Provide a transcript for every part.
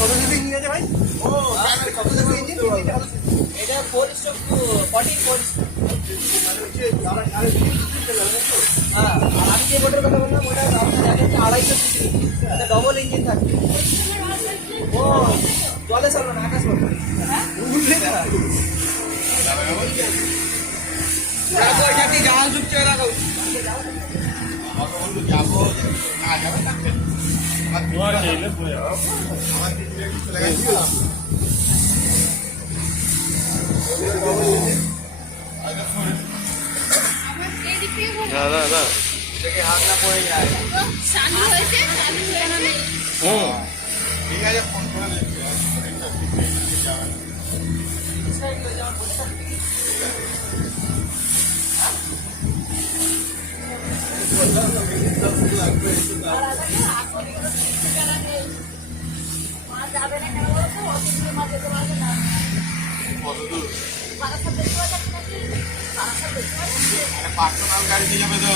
কত CC engine আছে ভাই? ও কত সিসি ইঞ্জিন? এটা 4:40 মানে হচ্ছে সাড়ে 3 চালাবে তো। হ্যাঁ, আর আমি যে মোটর কথা বললাম ওটা আপনার একটা 250 সিসি ইঞ্জিন, এটা ডবল ইঞ্জিন থাকবে। ও জলে চলবে না, আকাশ চলবে। বুঝলে না? জাহাজ ঢুকছে রাখো। হাতটা পড়ে যায়। চালু হয়েছে। ঠিক আছে, ফোন করে দেখবি। কতদূর? পার্সোনাল গাড়িতে যাবে তো,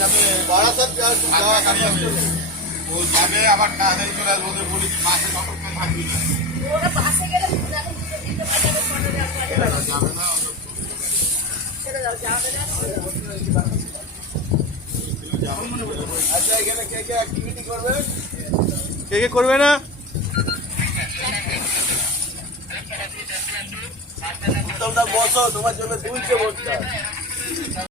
যাবে বারাসাত যাওয়া গাড়ি যাবে, ও যাবে আবার তাড়াতাড়ি চলে আসবো। ওদের বলেছি বাসে কতক্ষণ থাকবি না, যাবে না। আচ্ছা, এখানে কে কে অ্যাক্টিভিটি করবে? কে কে করবে না? তোমরা বসো, তোমার জন্য দুইটা বসতে